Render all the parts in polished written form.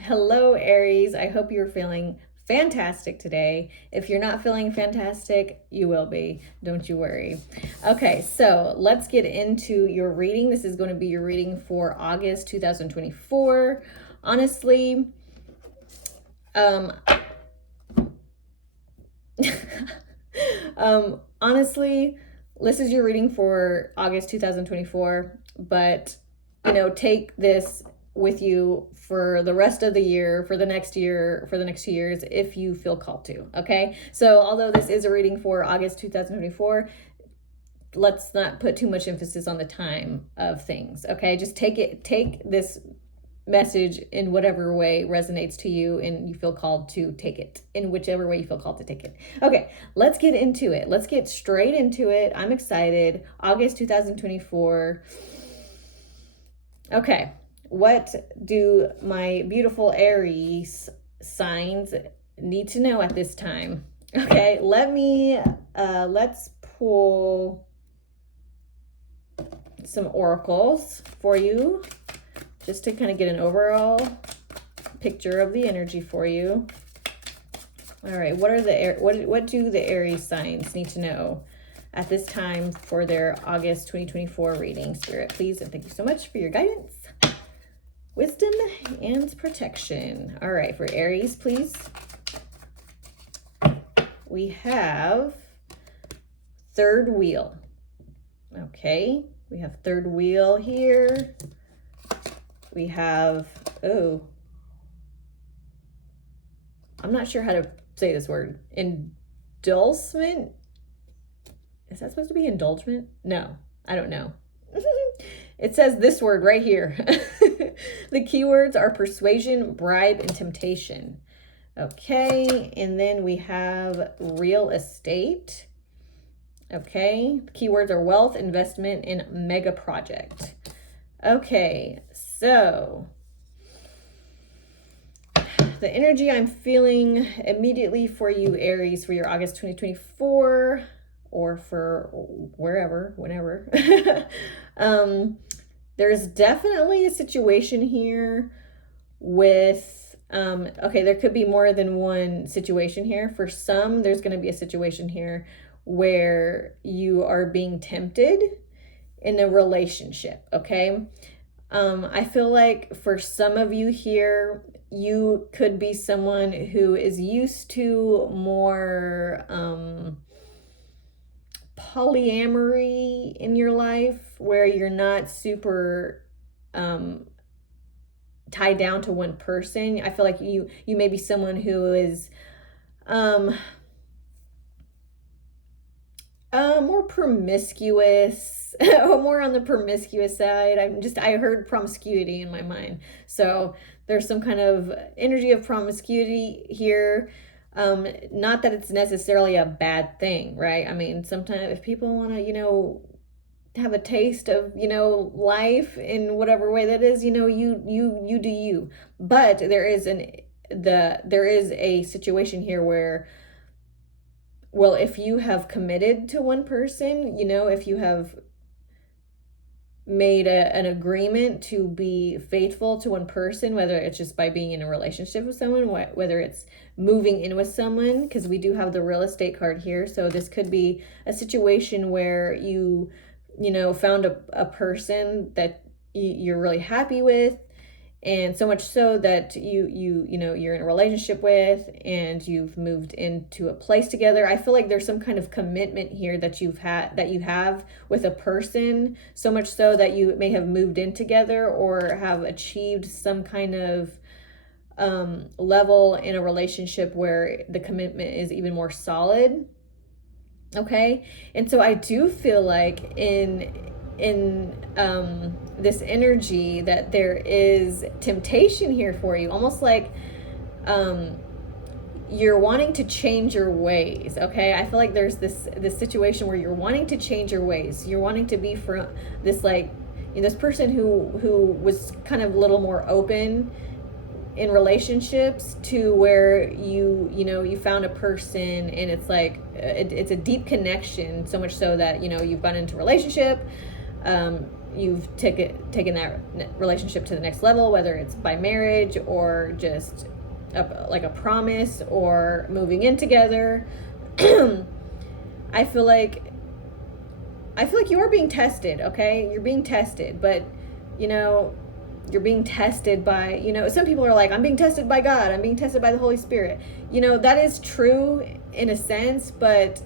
Hello, Aries. I hope you're feeling fantastic today. If you're not feeling fantastic, you will be. Don't you worry. Okay, so let's get into your reading. This is going to be your reading for August 2024. Honestly, um, honestly, this is your reading for August 2024, but take this with you for the rest of the year, for the next year, for the next 2 years, if you feel called to. Okay. So, although this is a reading for August 2024, let's not put too much emphasis on the time of things. Okay. Just take this message in whatever way resonates to you and you feel called to take it in whichever way you feel called to take it. Okay, let's get into it. Let's get straight into it. I'm excited. August 2024. Okay, what do my beautiful Aries signs need to know at this time? Okay, let's pull some oracles for you just to kind of get an overall picture of the energy for you. All right, what do the Aries signs need to know at this time for their August 2024 reading? Spirit, please, and thank you so much for your guidance, wisdom, and protection. All right, for Aries, please. We have third wheel. Okay, we have third wheel here. We have, I'm not sure how to say this word. Indulgement? Is that supposed to be indulgement? No, I don't know. It says this word right here. The keywords are persuasion, bribe, and temptation. Okay, and then we have real estate. Okay, keywords are wealth, investment, and mega project. Okay, so the energy I'm feeling immediately for you, Aries, for your August 2024, or for wherever, whenever. There's definitely a situation here with, okay, there could be more than one situation here. For some, there's going to be a situation here where you are being tempted in a relationship, okay? I feel like for some of you here, you could be someone who is used to more polyamory in your life, where you're not super tied down to one person. I feel like you may be someone who is more promiscuous, more on the promiscuous side. I heard promiscuity in my mind. So there's some kind of energy of promiscuity here. Not that it's necessarily a bad thing, right? I mean, sometimes if people want to, have a taste of, life in whatever way that is, you do you. But there is a situation here where, well, if you have committed to one person, if you have made an agreement to be faithful to one person, whether it's just by being in a relationship with someone, whether it's moving in with someone, because we do have the real estate card here. So this could be a situation where you found a person that you're really happy with, and so much so that you're in a relationship with, and you've moved into a place together. I feel like there's some kind of commitment here that you have with a person, so much so that you may have moved in together or have achieved some kind of level in a relationship where the commitment is even more solid. Okay, and so I do feel like in this energy that there is temptation here for you, almost like you're wanting to change your ways. Okay, I feel like there's this situation where you're wanting to change your ways. You're wanting to be from this, like, this person who was kind of a little more open in relationships, to where you found a person, and it's like it's a deep connection, so much so that you've gone into a relationship, you've taken that relationship to the next level, whether it's by marriage or just like a promise or moving in together. I feel like you are being tested, okay? You're being tested, but you're being tested by, some people are like, I'm being tested by God, I'm being tested by the Holy Spirit. That is true in a sense, but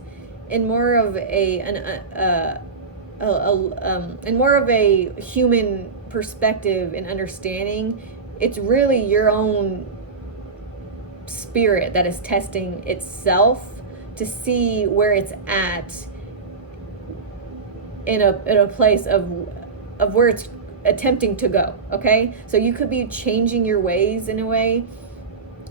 in more of in more of a human perspective and understanding, it's really your own spirit that is testing itself to see where it's at in a place of where it's attempting to go. Okay, so you could be changing your ways in a way,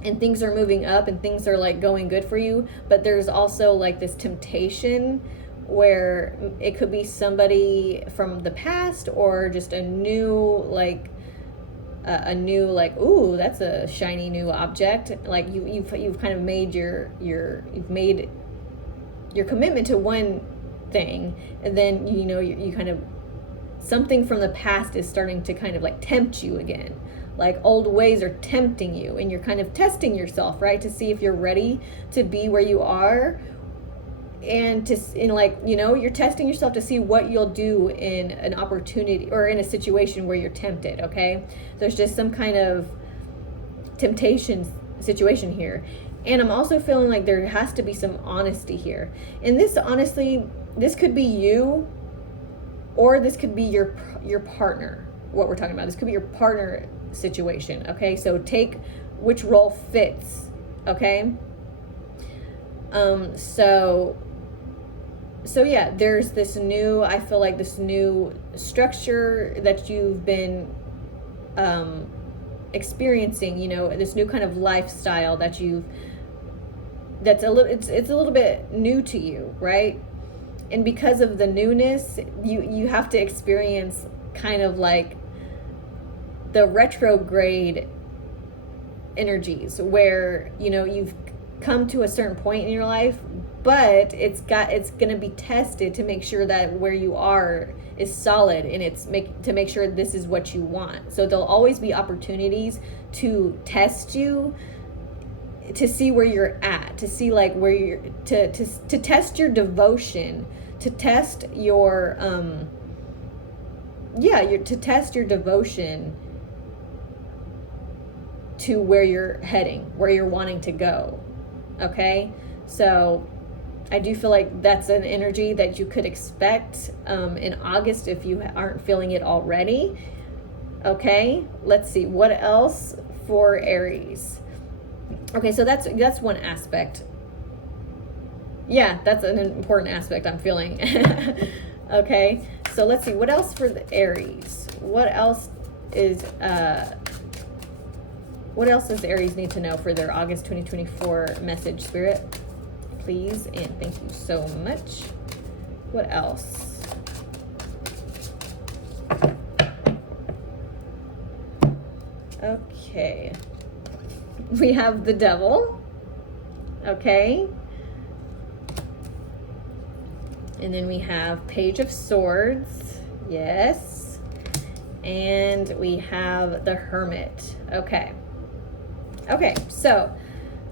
and things are moving up and things are like going good for you, but there's also like this temptation where it could be somebody from the past or just a new like ooh, that's a shiny new object. Like you've kind of made you've made your commitment to one thing, and then you kind of, something from the past is starting to kind of like tempt you again. Like old ways are tempting you, and you're kind of testing yourself, right, to see if you're ready to be where you are, and you're testing yourself to see what you'll do in an opportunity or in a situation where you're tempted. Okay, there's just some kind of temptation situation here, and I'm also feeling like there has to be some honesty here. And this, honestly, this could be you, or this could be your partner. What we're talking about, this could be your partner situation. Okay, so take which role fits. Okay, so yeah, there's this new, I feel like this new structure that you've been experiencing, this new kind of lifestyle that's a little bit new to you, right? And because of the newness, you have to experience kind of like the retrograde energies where, you've come to a certain point in your life, but it's going to be tested to make sure that where you are is solid, and to make sure this is what you want. So there'll always be opportunities to test you, to see where you're at, to see like where you're, to test your devotion, to test your to test your devotion to where you're heading, where you're wanting to go. Okay, so I do feel like that's an energy that you could expect in August if you aren't feeling it already. Okay, let's see what else for Aries. Okay, so that's one aspect. Yeah, that's an important aspect I'm feeling. Okay, so let's see what else for the Aries. What else does Aries need to know for their August 2024 message, Spirit? Please and thank you so much. What else? Okay. We have the Devil. Okay. And then we have Page of Swords. Yes. And we have the Hermit. Okay. Okay, so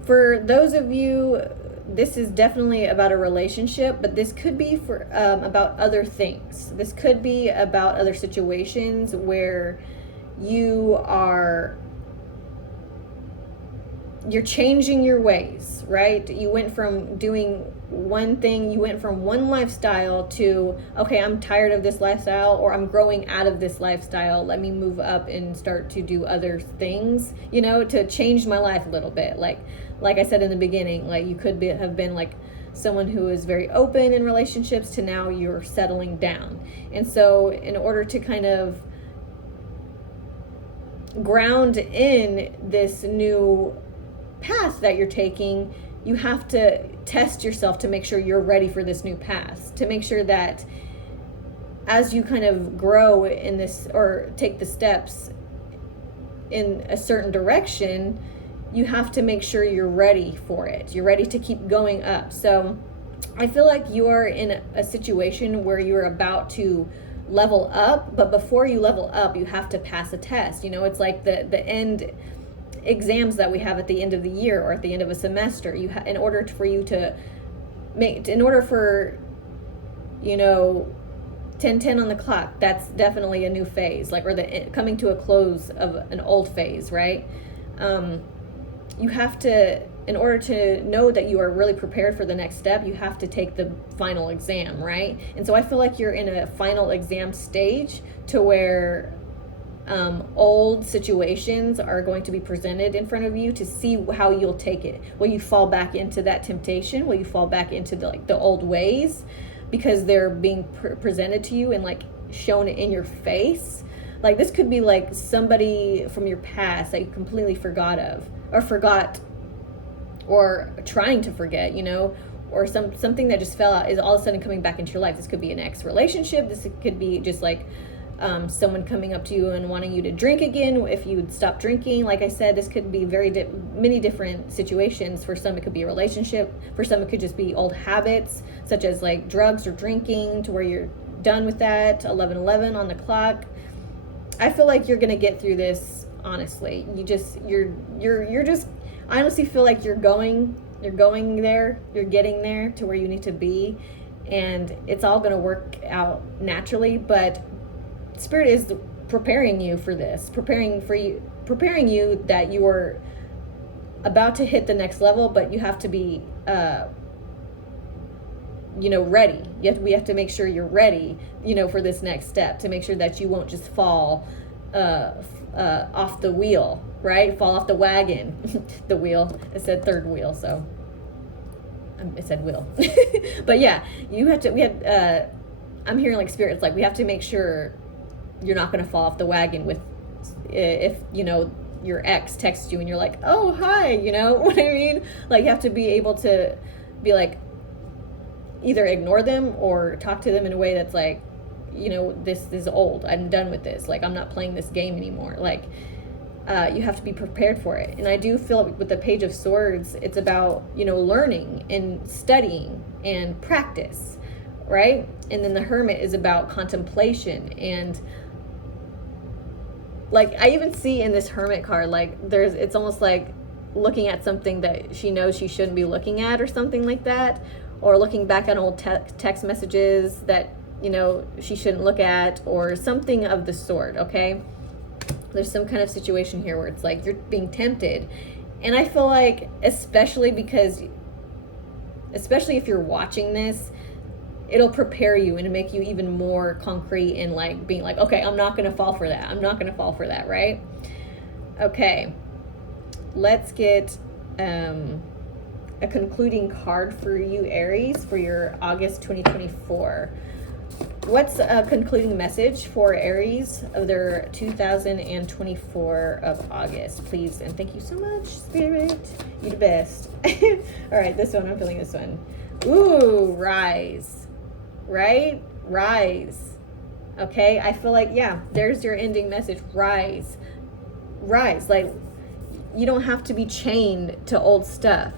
for those of you, this is definitely about a relationship, but this could be for about other things. This could be about other situations where you're changing your ways, right? You went from doing one thing, you went from one lifestyle to, okay, I'm tired of this lifestyle, or I'm growing out of this lifestyle. Let me move up and start to do other things, to change my life a little bit. Like I said in the beginning, like you could have been like someone who is very open in relationships to now you're settling down. And so in order to kind of ground in this new path that you're taking, you have to test yourself to make sure you're ready for this new path, to make sure that as you kind of grow in this or take the steps in a certain direction, you have to make sure you're ready for it. You're ready to keep going up. So I feel like you are in a situation where you're about to level up, but before you level up, you have to pass a test. You know, it's like the end exams that we have at the end of the year or at the end of a semester. In order for you to in order for, you know, 10:10 on the clock, that's definitely a new phase, like, or the coming to a close of an old phase, right? You have to, in order to know that you are really prepared for the next step, you have to take the final exam, right? And so I feel like you're in a final exam stage to where old situations are going to be presented in front of you to see how you'll take it. Will you fall back into that temptation? Will you fall back into the old ways because they're being presented to you and like shown in your face? Like, this could be like somebody from your past that you completely forgot or trying to forget, you know, or something that just fell out is all of a sudden coming back into your life. This could be an ex relationship. This could be just like someone coming up to you and wanting you to drink again if you would stop drinking. Like I said, this could be many different situations. For some, it could be a relationship. For some, it could just be old habits, such as like drugs or drinking, to where you're done with that. 11:11 on the clock. I feel like you're gonna get through this. Honestly, you're just. I honestly feel like you're going there. You're getting there to where you need to be, and it's all gonna work out naturally. But Spirit is preparing you for this, preparing you that you are about to hit the next level, but you have to be, you know, ready. We have to make sure you're ready, you know, for this next step, to make sure that you won't just fall off the wheel, right? Fall off the wagon. The wheel. It said third wheel, so it said wheel. But yeah, I'm hearing like Spirit. It's like we have to make sure you're not going to fall off the wagon with, if, you know, your ex texts you and you're like, oh, hi, you know what I mean? Like, you have to be able to be like, either ignore them or talk to them in a way that's like, you know, this is old. I'm done with this. Like, I'm not playing this game anymore. Like, you have to be prepared for it. And I do feel with the Page of Swords, it's about, you know, learning and studying and practice, right? And then the Hermit is about contemplation. And like, I even see in this Hermit card, like, it's almost like looking at something that she knows she shouldn't be looking at, or something like that, or looking back on old text messages that, you know, she shouldn't look at, or something of the sort. Okay, there's some kind of situation here where it's like you're being tempted. And I feel like, especially if you're watching this, it'll prepare you and make you even more concrete in like being like, okay, I'm not going to fall for that. I'm not going to fall for that, right? Okay, let's get a concluding card for you, Aries, for your August 2024. What's a concluding message for Aries of their 2024 of August, please? And thank you so much, Spirit. You the best. All right, this one, I'm feeling this one. Ooh, rise. Right? Rise. Okay, I feel like, yeah, there's your ending message. Rise. Rise. Like, you don't have to be chained to old stuff.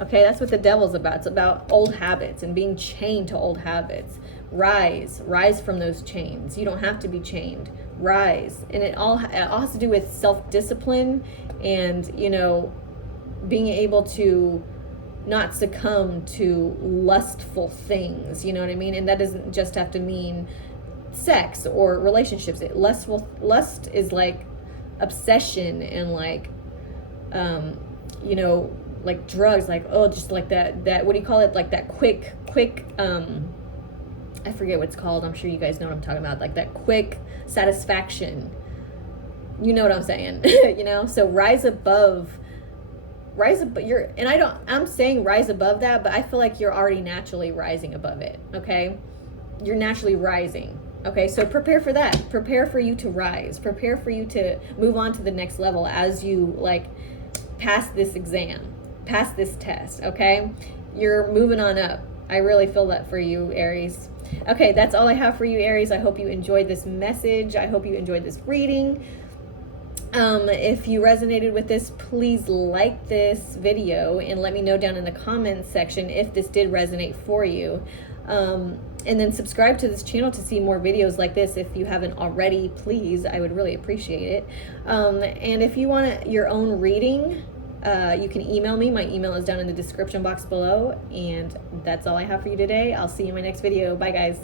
Okay, that's what the Devil's about. It's about old habits and being chained to old habits. Rise from those chains. You don't have to be chained. Rise. And it all has to do with self-discipline and, you know, being able to not succumb to lustful things, you know what I mean? And that doesn't just have to mean sex or relationships. Lust is like obsession and like, you know, like drugs, like, oh, just like that, what do you call it? Like that quick, I forget what it's called. I'm sure you guys know what I'm talking about. Like that quick satisfaction. You know what I'm saying? You know? So rise above, I'm saying rise above that, but I feel like you're already naturally rising above it. Okay. You're naturally rising. Okay. So prepare for that. Prepare for you to rise. Prepare for you to move on to the next level as you like pass this exam, pass this test. Okay. You're moving on up. I really feel that for you, Aries. Okay, that's all I have for you, Aries. I hope you enjoyed this message. I hope you enjoyed this reading. If you resonated with this, please like this video and let me know down in the comments section if this did resonate for you. And then subscribe to this channel to see more videos like this if you haven't already, please. I would really appreciate it. And if you want your own reading, you can email me. My email is down in the description box below. And that's all I have for you today. I'll see you in my next video. Bye, guys.